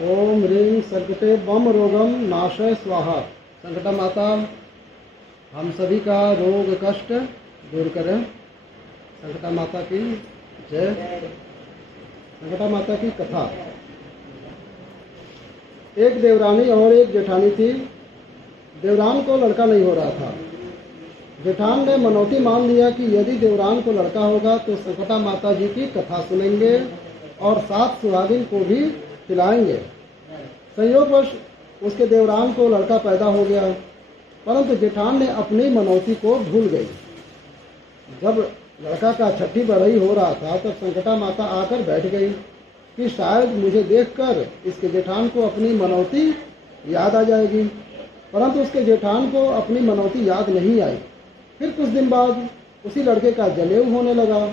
ओम ह्रीं संकटे बम रोगम नाशय स्वाहा। संकटा माता हम सभी का रोग कष्ट दूर करें। संकटा माता की जय। संकटा माता की कथा। एक देवरानी और एक जेठानी थी। देवरान को लड़का नहीं हो रहा था। जेठान ने मनौती मान लिया कि यदि देवरान को लड़का होगा तो संकटा माता जी की कथा सुनेंगे और 7 सुहागिन को भी खिलाएंगे। संयोगवश उसके देवरान को लड़का पैदा हो गया, परंतु जेठान ने अपनी मनौती को भूल गई। जब लड़का का छठी बढ़ई हो रहा था तब संकटा माता आकर बैठ गई कि शायद मुझे देखकर इसके जेठान को अपनी मनौती याद आ जाएगी, परंतु उसके जेठान को अपनी मनौती याद नहीं आई। फिर कुछ दिन बाद उसी लड़के का जनेऊ होने लगा।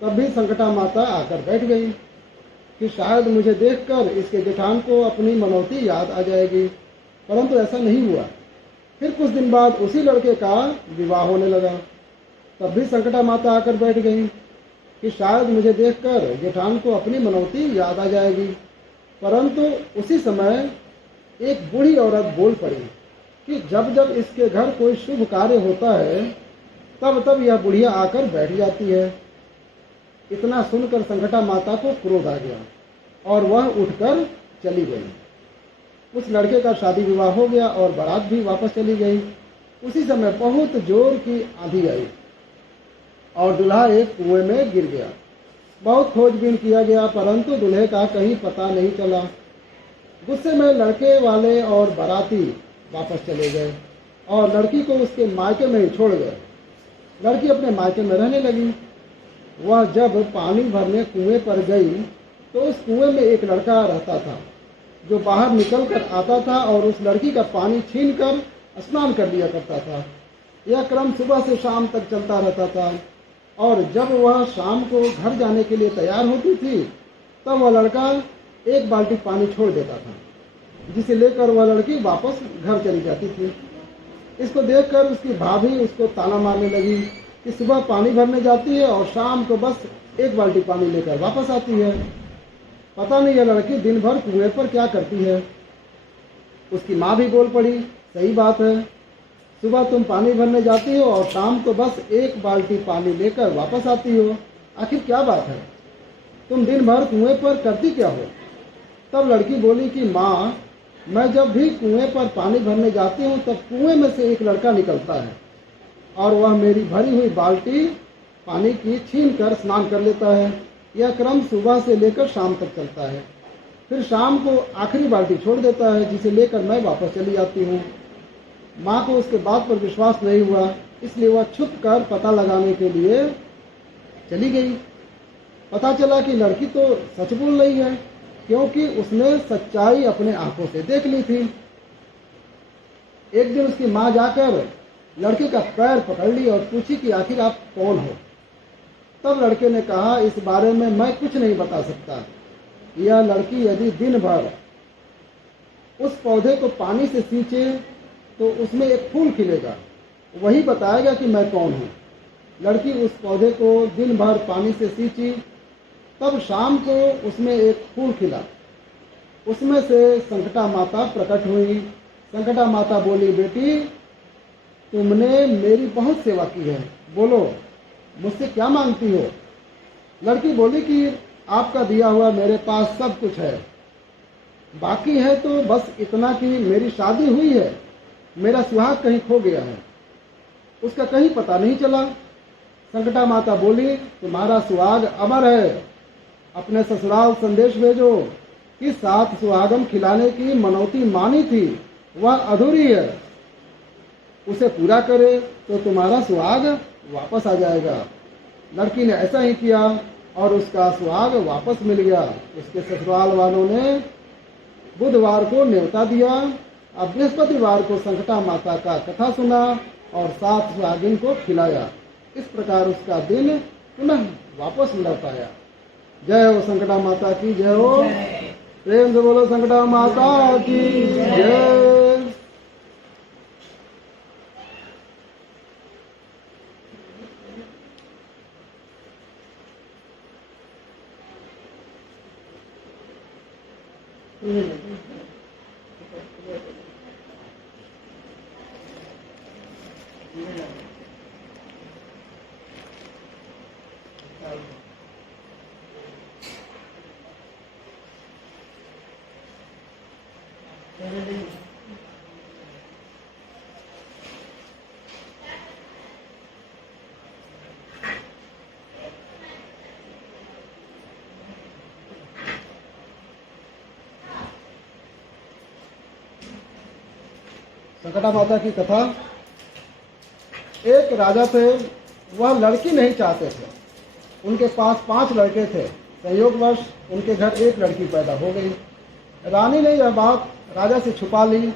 तब भी संकटा माता आकर बैठ गई कि शायद मुझे देखकर इसके जेठान को अपनी मनौती याद आ जाएगी, परंतु ऐसा नहीं हुआ। फिर कुछ दिन बाद उसी लड़के का विवाह होने लगा। तब भी संकटा माता आकर बैठ गई कि शायद मुझे देखकर जेठान को अपनी मनौती याद आ जाएगी, परंतु उसी समय एक बूढ़ी औरत बोल पड़ी कि जब जब इसके घर कोई शुभ कार्य होता है तब तब यह बुढ़िया आकर बैठ जाती है। इतना सुनकर संकटा माता को क्रोध आ गया और वह उठकर चली गई। उस लड़के का शादी विवाह हो गया और बारात भी वापस चली गई। उसी समय बहुत जोर की आंधी आई और दूल्हा एक कुएं में गिर गया। बहुत खोजबीन किया गया, परंतु दूल्हे का कहीं पता नहीं चला। गुस्से में लड़के वाले और बाराती वापस चले गए और लड़की को उसके मायके में ही छोड़ गए। लड़की अपने मायके में रहने लगी। वह जब पानी भरने कुएं पर गई तो उस कुएं में एक लड़का रहता था जो बाहर निकल कर आता था और उस लड़की का पानी छीन कर स्नान कर लिया करता था। यह क्रम सुबह से शाम तक चलता रहता था और जब वह शाम को घर जाने के लिए तैयार होती थी तब वह लड़का एक बाल्टी पानी छोड़ देता था, जिसे लेकर वह लड़की वापस घर चली जाती थी। इसको देखकर उसकी भाभी उसको ताना मारने लगी कि सुबह पानी भरने जाती है और शाम को बस एक बाल्टी पानी लेकर वापस आती है। पता नहीं यह लड़की दिन भर कुएं पर क्या करती है। उसकी माँ भी बोल पड़ी, सही बात है, सुबह तुम पानी भरने जाती हो और शाम को बस एक बाल्टी पानी लेकर वापस आती हो, आखिर क्या बात है, तुम दिन भर कुएं पर करती क्या हो। तब लड़की बोली कि माँ, मैं जब भी कुएं पर पानी भरने जाती हूँ तब कुएं में से एक लड़का निकलता है और वह मेरी भरी हुई बाल्टी पानी की छीन कर स्नान कर लेता है। यह क्रम सुबह से लेकर शाम तक चलता है। फिर शाम को आखिरी बाल्टी छोड़ देता है, जिसे लेकर मैं वापस चली जाती हूँ। माँ को उसके बात पर विश्वास नहीं हुआ, इसलिए वह छुप कर पता लगाने के लिए चली गई। पता चला कि लड़की तो सच बोल रही है, क्योंकि उसने सच्चाई अपने आंखों से देख ली थी। एक दिन उसकी माँ जाकर लड़के का पैर पकड़ ली और पूछी कि आखिर आप कौन हो। तब लड़के ने कहा, इस बारे में मैं कुछ नहीं बता सकता। यह लड़की यदि दिन भर उस पौधे को पानी से सींचे तो उसमें एक फूल खिलेगा, वही बताएगा कि मैं कौन हूँ। लड़की उस पौधे को दिन भर पानी से सींची, तब शाम को उसमें एक फूल खिला। उसमें से संकटा माता प्रकट हुई। संकटा माता बोली, बेटी, तुमने मेरी बहुत सेवा की है, बोलो मुझसे क्या मांगती हो। लड़की बोली कि आपका दिया हुआ मेरे पास सब कुछ है, बाकी है तो बस इतना कि मेरी शादी हुई है, मेरा सुहाग कहीं खो गया है, उसका कहीं पता नहीं चला। संकटा माता बोली, तुम्हारा सुहाग अमर है, अपने ससुराल संदेश भेजो कि 7 सुहागन खिलाने की मनौती मानी थी वह अधूरी है, उसे पूरा करे तो तुम्हारा सुहाग वापस आ जाएगा। लड़की ने ऐसा ही किया और उसका सुहाग वापस मिल गया। उसके ससुराल वालों ने बुधवार को न्योता दिया। अब बृहस्पतिवार को संकटा माता का कथा सुना और 7 सुहागिन को खिलाया। इस प्रकार उसका दिन पुनः वापस लौट आया। जय हो संकटा माता की जय हो। प्रेम से बोलो संकटा माता की जय। संकटा माता की कथा। एक राजा थे, वह लड़की नहीं चाहते थे। उनके पास 5 लड़के थे। संयोगवश उनके घर एक लड़की पैदा हो गई। रानी ने यह बात राजा से छुपा ली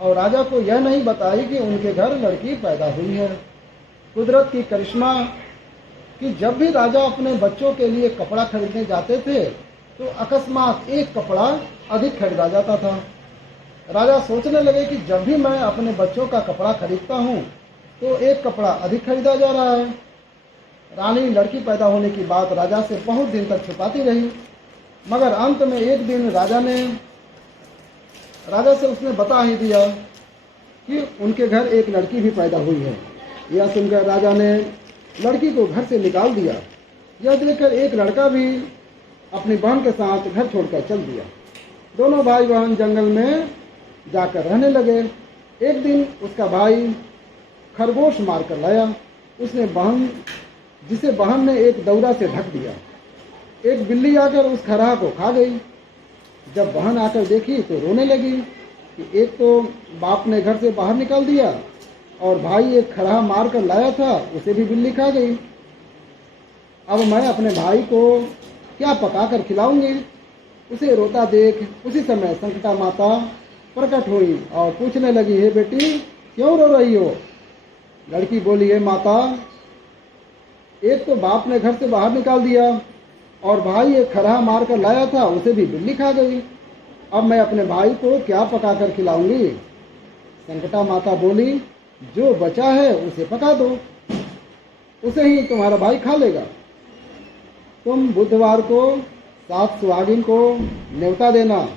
और राजा को यह नहीं बताई कि उनके घर लड़की पैदा हुई है। कुदरत की करिश्मा कि जब भी राजा अपने बच्चों के लिए कपड़ा खरीदने जाते थे तो अकस्मात एक कपड़ा अधिक खरीदा जाता था। राजा सोचने लगे कि जब भी मैं अपने बच्चों का कपड़ा खरीदता हूँ तो एक कपड़ा अधिक खरीदा जा रहा है। रानी लड़की पैदा होने की बात राजा से बहुत दिन तक छुपाती रही, मगर अंत में एक दिन राजा से उसने बता ही दिया कि उनके घर एक लड़की भी पैदा हुई है। यह सुनकर राजा ने लड़की को घर से निकाल दिया। यह देखकर एक लड़का भी अपनी बहन के साथ घर छोड़कर चल दिया। दोनों भाई बहन जंगल में जाकर रहने लगे। एक दिन उसका भाई खरगोश मार कर लाया। जिसे बहन ने एक दौरा से ढक दिया। एक बिल्ली आकर उस खरहा को खा गई। जब बहन आकर देखी तो रोने लगी कि एक तो बाप ने घर से बाहर निकाल दिया और भाई एक खरहा मार कर लाया था, उसे भी बिल्ली खा गई। अब मैं अपने भाई को क्या पका कर खिलाऊंगी। उसे रोता देख उसी समय संकटा माता प्रकट हुई और पूछने लगी, हे बेटी क्यों रो रही हो? लड़की बोली, हे माता, एक तो बाप ने घर से बाहर निकाल दिया और भाई एक खरहा मार कर लाया था, उसे भी बिल्ली खा गई। अब मैं अपने भाई को क्या पका कर खिलाऊंगी? संकटा माता बोली, जो बचा है उसे पका दो, उसे ही तुम्हारा भाई खा लेगा। तुम बुधवार को 7 सुहागिन को न्योता देना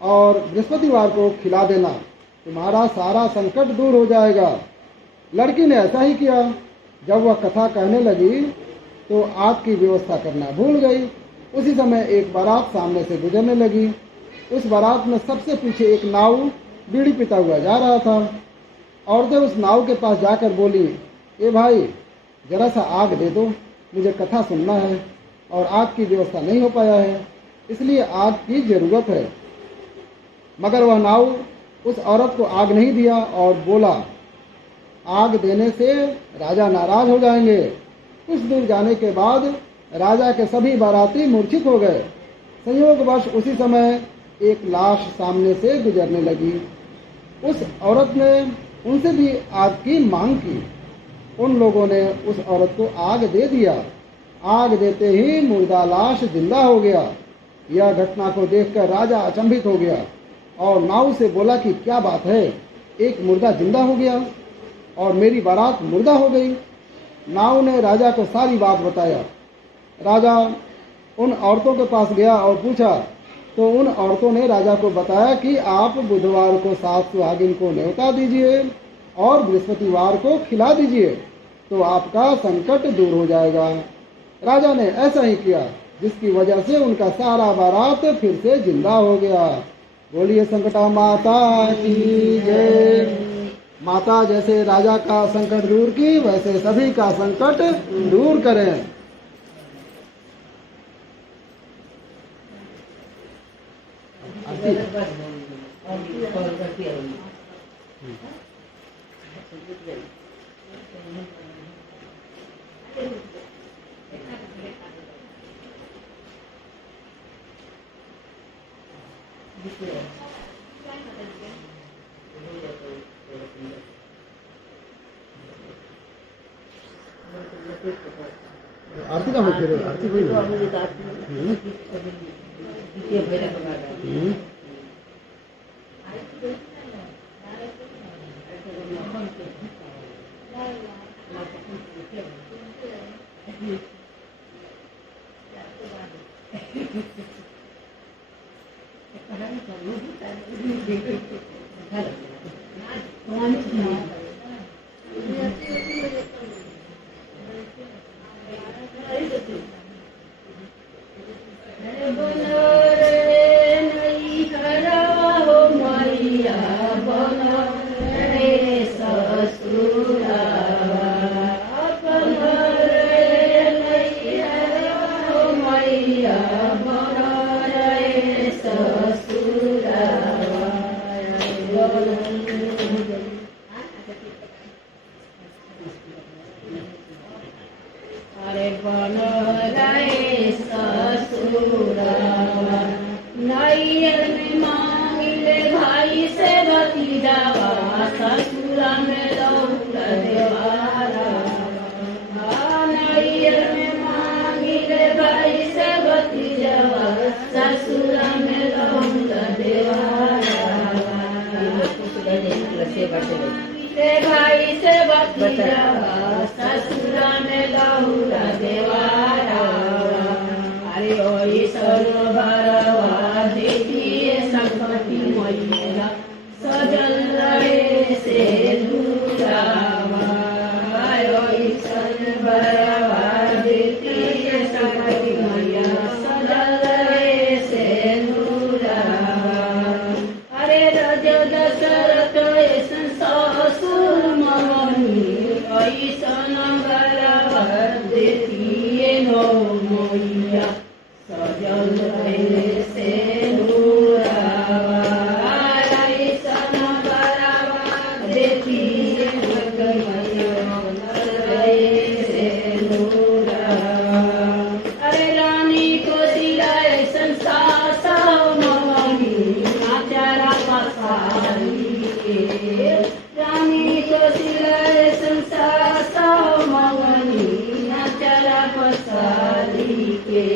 और बृहस्पतिवार को खिला देना, तुम्हारा सारा संकट दूर हो जाएगा। लड़की ने ऐसा ही किया। जब वह कथा कहने लगी तो आग की व्यवस्था करना भूल गई। उसी समय एक बारात सामने से गुजरने लगी। उस बारात में सबसे पीछे एक नाव बीड़ी पीता हुआ जा रहा था। औरतें उस नाव के पास जाकर बोली, ए भाई जरा सा आग दे दो, मुझे कथा सुनना है और आग की व्यवस्था नहीं हो पाया है, इसलिए आग की जरूरत है। मगर वह नाव उस औरत को आग नहीं दिया और बोला, आग देने से राजा नाराज हो जाएंगे। कुछ दूर जाने के बाद राजा के सभी बाराती मूर्छित हो गए। संयोगवश उसी समय एक लाश सामने से गुजरने लगी। उस औरत ने उनसे भी आग की मांग की। उन लोगों ने उस औरत को आग दे दिया। आग देते ही मुर्दा लाश जिंदा हो गया। यह घटना को देखकर राजा अचंभित हो गया और नाव से बोला कि क्या बात है, एक मुर्दा जिंदा हो गया और मेरी बारात मुर्दा हो गई। नाव ने राजा को सारी बात बताया। राजा उन औरतों के पास गया और पूछा तो उन औरतों ने राजा को बताया कि आप बुधवार को 7 सुहागिन को न्योता दीजिए और बृहस्पतिवार को खिला दीजिए तो आपका संकट दूर हो जाएगा। राजा ने ऐसा ही किया, जिसकी वजह से उनका सारा बारात फिर से जिंदा हो गया। बोलिए संकटा माता की जय। माता जैसे राजा का संकट दूर की, वैसे सभी का संकट दूर करें। आरती का मुख्य है, आरती कोई अरे बन रहे ससुरावा नैयर में मांगिले भाई से भतीजावा ससुरा में लौट देवारा नैयर में मांगिले भाई से भतीजावा ससुरा में लौट देवारा रे भाई से भतीजावा ससुरा में लौटा देवारा अरे ओई सरोवरवा देखिए संकटी मैया सजल रहे से दूरावा ओई सरोवरवा देखिए संकटी मैया सजल रहे से दूरावा अरे राजा दशरथ ऐसन ससुर मगनी ऐसन बराबर देखिए नो मैया सजल रहे से दूरावा ऐसन बराबर देखिए मैया रहे से दूरावा अरे रानी को सिला ऐसन सासा मगनी नाचारा पसारी के रानी को सिला ऐसन सासा मगनी नाचारा पसारी के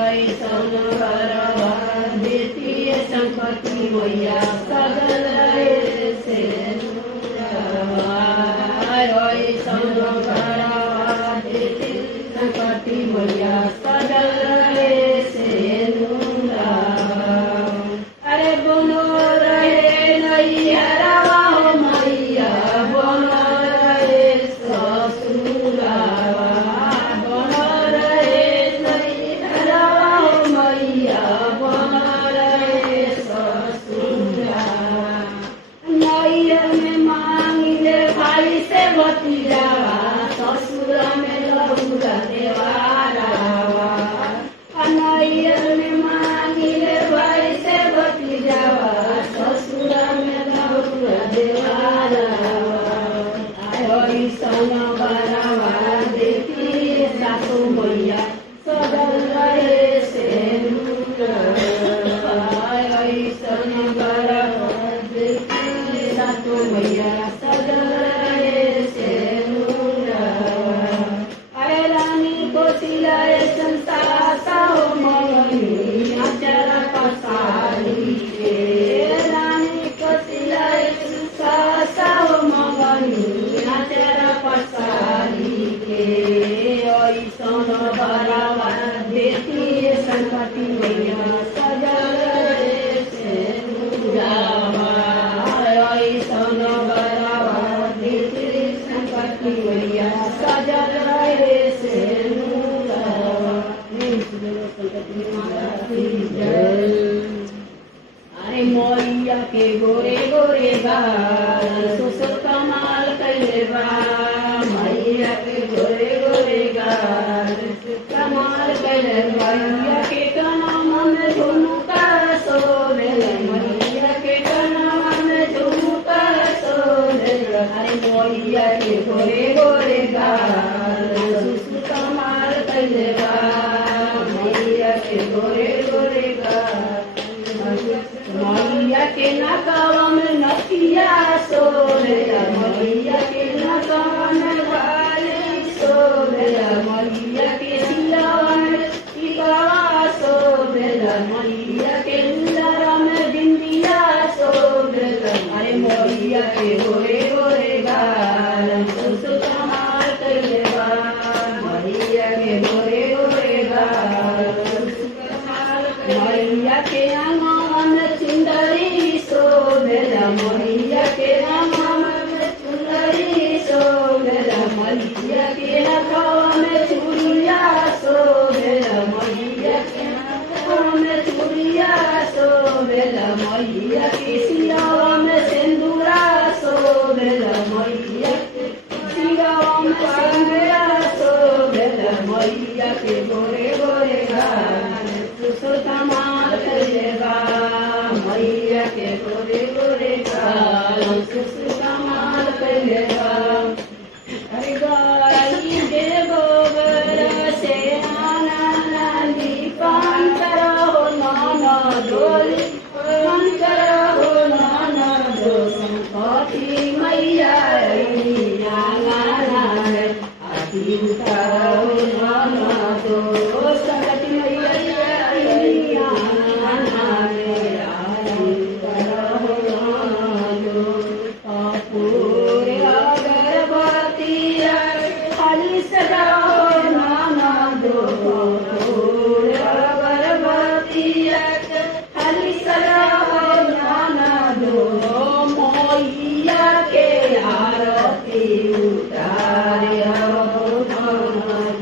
ऐसन बरवा देती संपत्ति मैया सजल रहे से दूरावा ऐसन बरवा देती संपत्ति मैया सजल रहे से दूरावा अरे बोलो रहे नैहरवा हो मैया बोलो रहे ससुरावा बोलो रहे नैहरवा हो मैया बोलो रहे ससुरावा नैहर में मांगिले भाई से भतीजावा ससुरा में लौटा देवारावा नैहर में मांगिले भाई से भतीजावा ससुरा में लौटा देवारावा ऐसन बरावा देखिए सासु मैया सजल रहे से दूरावा ऐसन बरावा देखिए सासु मैया सजल रहे से दूरावा अरे रानी को सिला ऐसन सासा हो मगनी नाचारा पसारी के रानी को सिला ऐसन सासा हो मगनी नाचारा पसारी के ऐसन बरावा देखिए संकटी मैया सजल रहे से दूरावा ऐसन बरावा देखिए संकटी मैया सजल रहे से दूरावा अरे मैया के गोरे गोरे गाल ससुर कमाल कैले बा मैया के गोरे गोरे गाल कमाल कैले मैया के कनमा में झुमका सोबेल मैया के कनमा में झुमका सोबेल अरे मैया के गोरे गोरे गाल ससुर कमाल कैले बा मैया के गोरे गोरे गाल मैया के नकावा में नथिया सोलेला मैया के नकावा में वाली सोलेला मैया के सिलावा में टिकावा सोलेला मैया के लरा में बिंदिया सोलेला अरे मैया के गोरे गोरे गाल ससुर कमाल कैले बा मैया के गोरे गोरे गाल मैया के आंगन शोभेला मैया के नामा में चुनरी शोभेला मैया के हाथवा में चूड़िया शोभेला मैया के हाथवा में चूड़िया शोभेला मैया के सिरवा में सिंदूरा शोभेला मैया के सिरवा में सिंदूरा शोभेला मैया के गोरे गोरे गाल सुसुतमाल करेगा मैया के गोरे गोरे गाल सुसुतमाल करेगा अरे गाई दे गोबर से आना पान करो नाना डोली पान करो नाना दो संपत्ति मैया आना है आती करो नाना दो संपत्ति मैया आना है आती करो नाना दो पूरे अगरबत्ती खाली सजाओ नाना दो पूरे अगरबत्ती खाली सजाओ नाना दो मैया के आरती उतारे नाना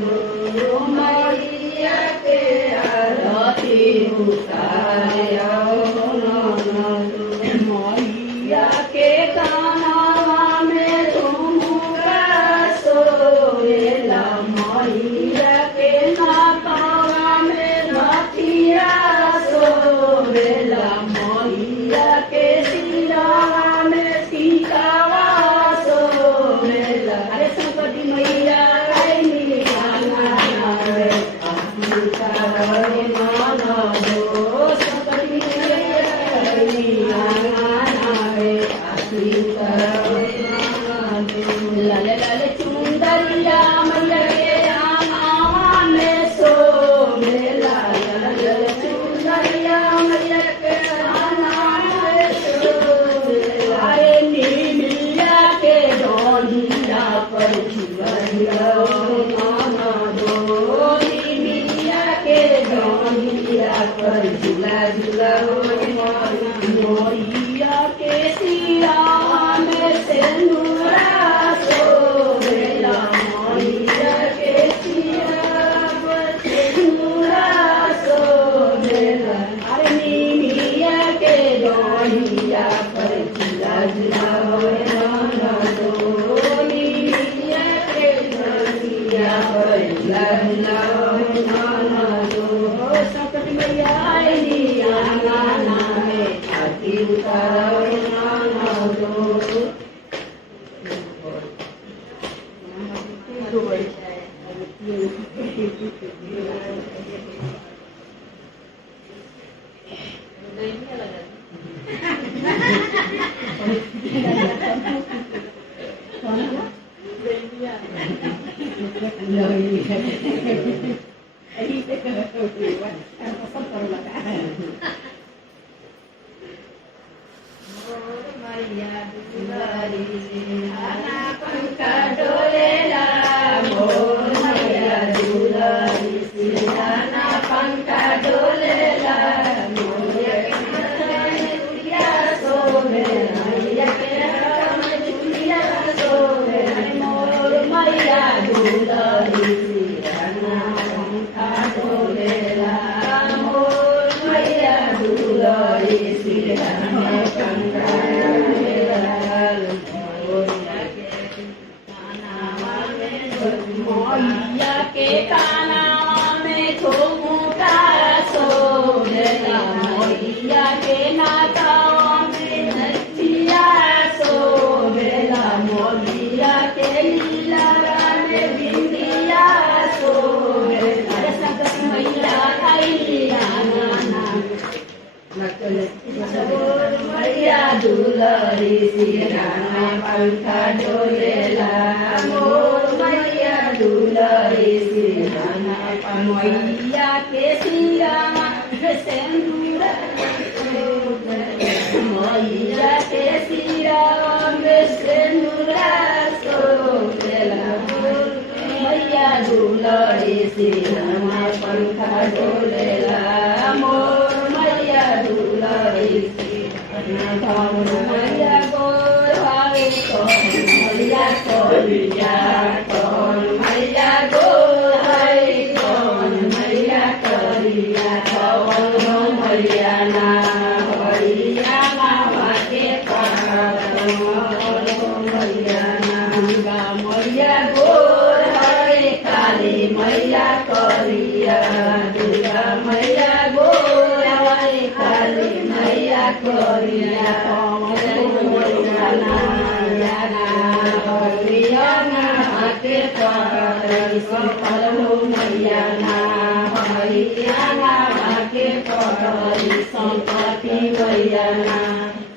दो मैया के आरती उतारे नाना दो मैया के कानवा में झुमका सोएला मैया के नाकवा में नथिया सोएला मैया के सिरवा में टीकावा सोएला अरे संपत्ति मैया आईनी गाना रे आती करो नाना दो संपत्ति मैया आईनी गाना रे आती करो नाना दो लाले लाले चुंदरिया मैया के आंगवा में सोभेला लाले चुंदरिया मैया के आंगवा में सोभेला अरे नीलिया के डोलिया पर झुलरिया नाना दो नीलिया के डोलिया पर झूला झूला मैया के सिरा में सिंदूरा शोभेला मैया के सिरा में सिंदूरा शोभेला अरे नीलिया के डोलिया पर झूला झूला नाना दो नीलिया के डोलिया पर झूला झूला नाना दो संकट मैया आईनी आना है आती उतारो नाना दो मैया दुलारी आना पंखा डोलेला मोर मैया दुलारी आना पंखा डोलेला मैया के चूड़िया सोभे मैया के हाथ में चूड़िया सोभे मोर मैया दुलारी आना पंखा डोलेला मोर मैया दुलारी आना पंखा मैया के कानवा में झुमका सोभेला मैया के नाकवा में नथिया सोभेला मैया के लीला में बिंदिया सोभेला अरे संकट मैया आईनी आना मैया दुलारी सिराना पंखा डोलेला मोर मैया दुलारी सिराना मैया के सिराना सिंदूरा मैया के सिराना में सिंदूरा सोभेला मैया दुलारी सिराना पंखा डोलेला मोर मैया दुलारी सिराना पवन हो मैया ना बढ़िया मामा के पवन हो मैया ना दुर्गा मैया गोर हरे काली मैया करिया दुर्गा मैया गोर हरे काली मैया करिया पवन हो मैया ना बढ़िया मामा के पवन संपल हो मैया ना बढ़िया मामा के पवन संपत्ति मैया ना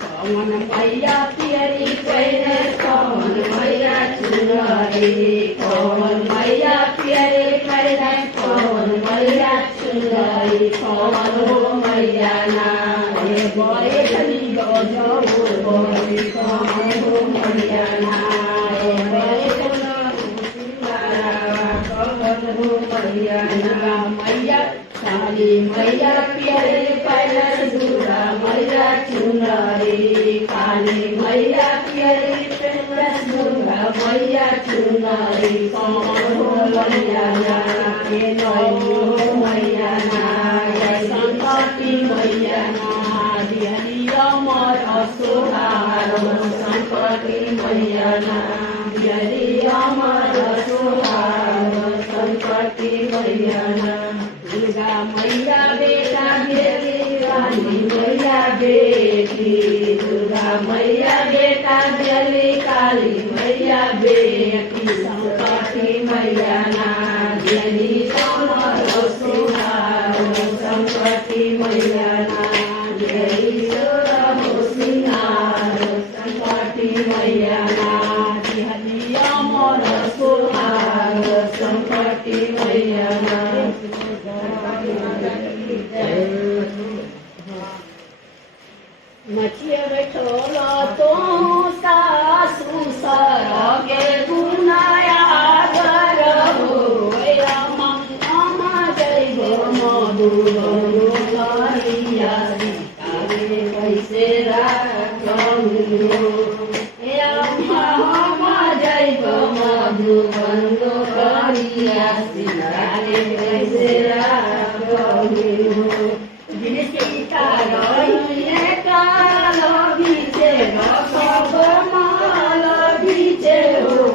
पवन मैया पियरी पहले पवन मैया चुनरी पवन मैया पियरी पहले पवन मैया चुनरी पवन हो मैया ना हे बड़े धनी गजो बोली पवन हो मैया ना हे बड़े दुर्गा मैया काली मैया प्यारे पैलस दुर्गा मैया चुनरी काली मैया प्यारे पैलस दुर्गा मैया चुनरी कौन हो मैया ना के हो मैया ना संकटी मैया ना दियरी अमर असोहार संकटी मैया ना दियरी अमर असोहार संकटी मैया ना दुर्गा मैया बेटा बेटी रानी मैया बेटी दुर्गा मैया बेटा बेली काली मैया बेटी संकटी मैया ना दियरी अमर असोहार संकटी मैया ना दियरी सिंगार संकटी मैया ना दियरी अमर असोहार संकटी मैया ना मचिया बैठोला तो सासु सरगे गुनाया गर हो रामा जय गो मधुबनो करिया सीतारे कैसे राखो रामा जय गो मधुबनो करिया सीतारे कैसे राखो सीता रही काल बीचे माल बीचे हो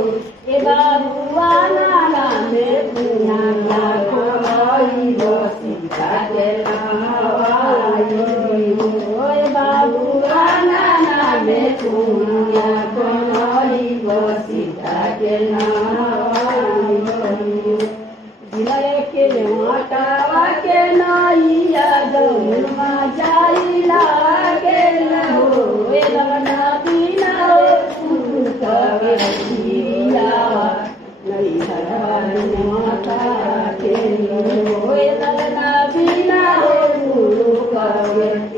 ए बाबुआ नाना में पुना लाखो सीता के नहवाई हो ए बाबुआ नाना में पुना को सीता के नहवाई के माटावा के नैया जमुना जाई लागे हो ए लगना बिना कवियावा नहीं हरवान माता के हो ए लगना बिना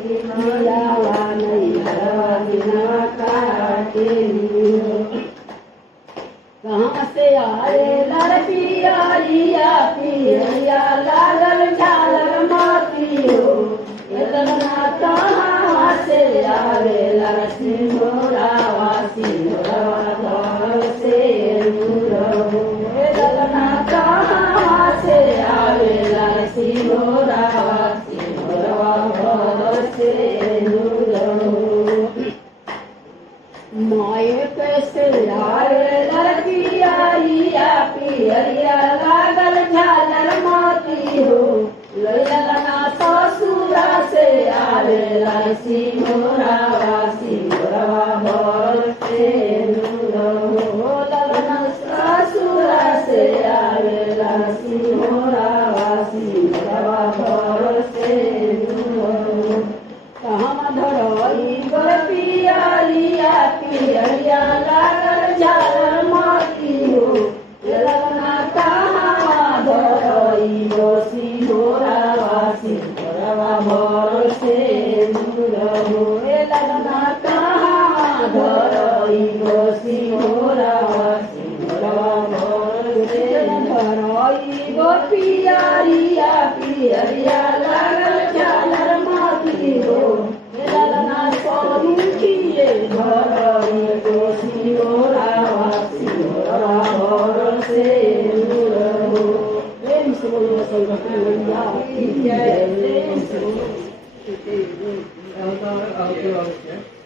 कवियावा नहीं हरवान माता के कहाँ से आए लड़किया पिया लागल झालर माती हो इतना कहाँ से आवे लड़की मोरावा सिंहरावा से हो इतना कहाँ से आवे लड़की मोरावा सिंहरावा से माए कैसे आए लड़किया पियरिया लागल झालर माती हो ललना ससुरा से आवे लसी मोरावा सिंहरावा भर से हो ललना ससुरा से आवे लसी मोरावा सिंहरावा भर से कहाँ धरई पियरिया लागल झालर माती हो लगना कहाँ धरई सिंहरावा भर से हो लगना कहाँ धरई सिंहरावा भर से धरई पियरिया लागल झालर माती हो लगना समुखिए धरई सिंहरावा भर से बोलो संगत मैया की जय।